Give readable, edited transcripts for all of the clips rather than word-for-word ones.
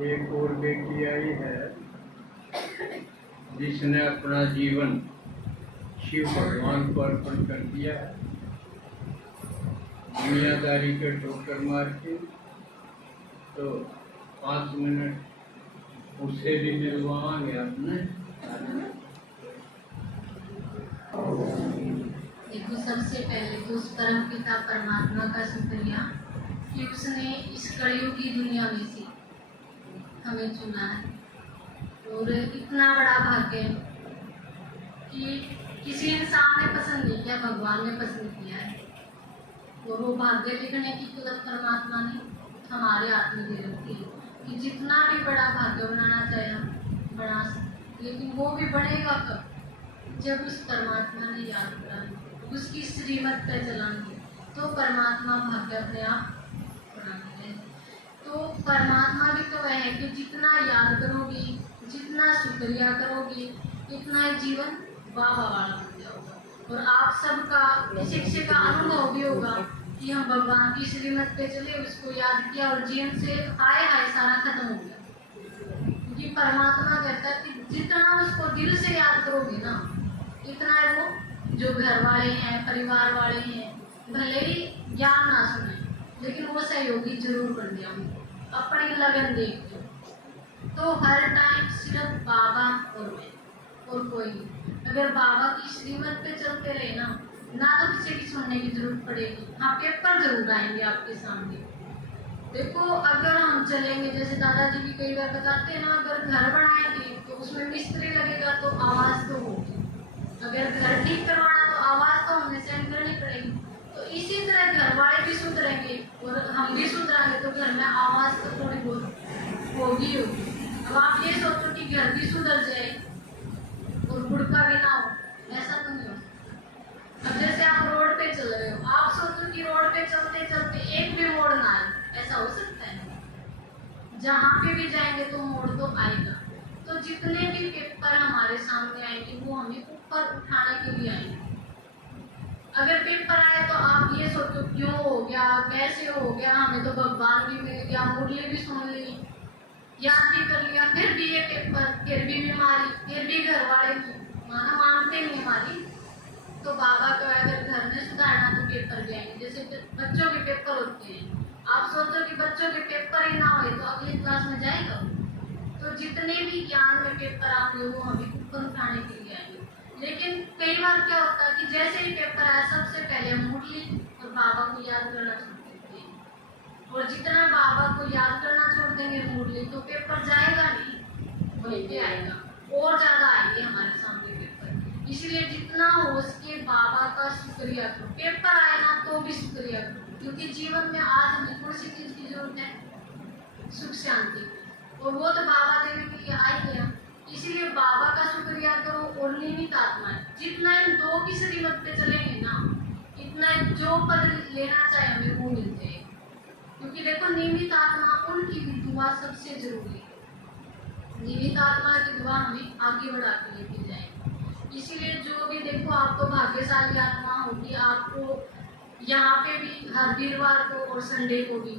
एक और बेटी आई है जिसने अपना जीवन शिव भगवान को अर्पण कर दिया है। दुनियादारी के ठोकर मार के तो 5 मिनट उससे भी मिलवाएंगे अपने। देखो, सबसे पहले तो उस परम पिता परमात्मा का शुक्रिया कि उसने इस कलयुग की दुनिया में से हमें चुना है। और इतना बड़ा भाग्य कि किसी इंसान ने पसंद नहीं किया, भगवान ने पसंद किया है। और वो भाग्य लिखने की कुदरत परमात्मा ने हमारे हाथ में दे रखी है कि जितना भी बड़ा भाग्य बनाना चाहे हम बना सकते, लेकिन वो भी बढ़ेगा कब? जब उस परमात्मा ने याद करा, उसकी श्रीमत पे चलाएंगे तो परमात्मा भाग्य अपने आप बनाएंगे। तो परमात्मा भी तो वह है कि जितना याद करोगी, जितना शुक्रिया करोगी, इतना ही जीवन वाह वाला बन जाओगा। और आप सबका शिक्षे का अनुभव भी होगा कि हम भगवान की श्रीमत पे चले, उसको याद किया और जीवन से आए सारा खत्म हो गया। क्योंकि परमात्मा कहता है कि जितना उसको दिल से याद करोगे ना, इतना है वो जो घर वाले हैं, परिवार वाले हैं, भले ही ज्ञान ना सुने लेकिन वो सहयोगी जरूर बन जाएंगे अपनी लगन देख के। तो हर टाइम सिर्फ बाबा और मैं और कोई नहीं। अगर बाबा की श्रीमत पे चलते रहे ना तो किसी की सुनने की जरूरत पड़ेगी। हाँ, पेपर जरूर आएंगे आपके सामने। देखो, अगर हम चलेंगे, जैसे दादाजी भी कई बार बताते हैं ना, अगर घर बनाएंगे तो उसमें मिस्त्री लगेगा तो आवाज़ तो होगी। अगर घर ठीक करवाना तो आवाज़ तो हमें सेंड करनी पड़ेगी। तो इसी तरह घर वाले भी सुधरेंगे और हम भी सुधरेंगे तो घर में आवाज़ तो थोड़ी बहुत होगी। अब आप ये सोचो कि घर भी सुधर जाए और गुड़का भी ना हो, ऐसा तो नहीं हो सकता। अब जैसे आप रोड पे चल रहे हो, आप सोचो कि रोड पे चलते चलते एक भी मोड़ ना आए, ऐसा हो सकता है? जहाँ पे भी जाएंगे तो मोड़ तो आएगा। तो जितने भी पेपर हमारे सामने आएंगे वो हमें ऊपर उठाने के लिए आएंगे। अगर पेपर आए तो आप ये सोचो क्यों हो गया, कैसे हो गया, हमें तो भगवान भी मिल गया, मुरली भी सुन ली, याद भी कर लिया, फिर भी ये पेपर, फिर भी बीमारी, फिर भी घर वाले मानते नहीं हमारी। तो बाबा को अगर घर में सुधारना तो पेपर भी आएंगे। जैसे बच्चों के पेपर होते हैं, आप सोचो कि बच्चों के पेपर ही ना हुए तो अगली क्लास में जाएगा। तो जितने भी ज्ञान में पेपर आते हैं वो हमें ऊपर उठाने के लिए आएंगे। लेकिन कई बार क्या होता है कि जैसे ही पेपर आया सबसे पहले हम मुरली और बाबा को याद करना छोड़ देते हैं। और जितना बाबा को याद करना छोड़ देंगे मुरली, तो पेपर जाएगा नहीं, वहीं पे आएगा, और ज़्यादा आएंगे हमारे सामने पेपर। इसलिए जितना हो सके बाबा का शुक्रिया करो। पेपर आए ना तो भी शुक्रिया करो, क्योंकि जीवन में आज हमें कौन सी चीज़ की जरूरत है? सुख शांति। और वो तो बाबा देने के लिए आ गया, इसलिए बाबा का शुक्रिया करो। और नियमित आत्मा है, जितना इन दो की श्रीमत पे चलेंगे ना, इतना जो पद लेना चाहे हमें वो मिलते हैं। क्योंकि देखो, नियमित आत्मा उनकी भी दुआ सबसे जरूरी है। नियमित आत्मा की दुआ हमें आगे बढ़ा के लेके जाए। इसीलिए जो भी देखो, आपको भाग्यशाली आत्मा होगी। आपको यहाँ पे भी हर वीरवार को और संडे को भी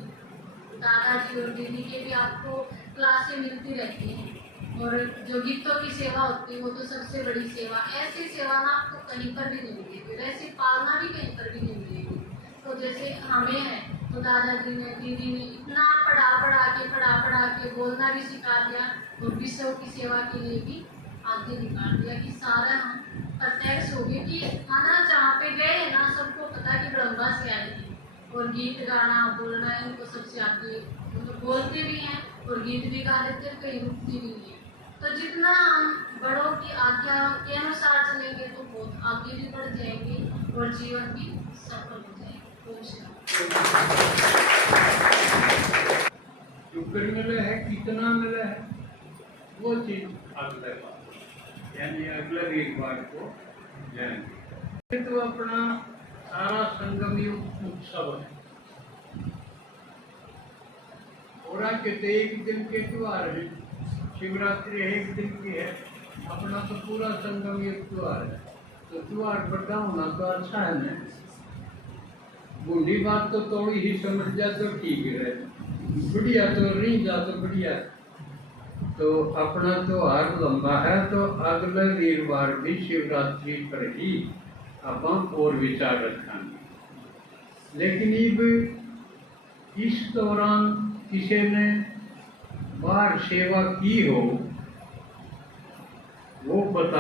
दादाजी और दीदी के भी आपको क्लासें मिलती रहती हैं। और जो गीतों की सेवा होती है वो तो सबसे बड़ी सेवा। ऐसी सेवा ना आपको कहीं पर भी नहीं मिलेगी, वैसे पालना भी कहीं पर भी नहीं मिलेगी। तो जैसे हमें है तो दादाजी ने, दीदी ने इतना पढ़ा के बोलना भी सिखा दिया और विश्व की सेवा के लिए भी आगे निकाल दिया कि सारा हम प्रत्यक्ष हो गए कि खाना जहाँ पे गए ना सबको पता कि ब्रह्मा से आई है। और गीत गाना बोलना इनको सबसे आगे, मतलब बोलते भी हैं और गीत भी गा देते हैं, कहीं रुकती भी नहीं है। तो जितना हम बड़ों की आज्ञा के अनुसार चलेंगे तो बहुत आगे भी बढ़ जाएंगे और जीवन भी सफल हो जाएगा। शुक्र मिला है, कितना मिला है वो चीज अगले बार, यानी अगले वीरवार को जाएंगे। तो अपना सारा संगम युग उत्सव है। और के तो एक दिन के त्योहार है, शिवरात्रि एक दिन की है, अपना तो पूरा संगम युग त्योहार है। तो त्योहार बड़ा होना तो अच्छा है ना। बूढ़ी बात तो थोड़ी ही समझ जा तो ठीक है, बढ़िया तो नहीं जा तो बढ़िया। तो अपना त्योहार लंबा है, तो अगले वीरवार भी शिवरात्रि पर ही अपन और विचार रखेंगे। लेकिन अब इस दौरान किसी ने बाहर सेवा की हो वो बता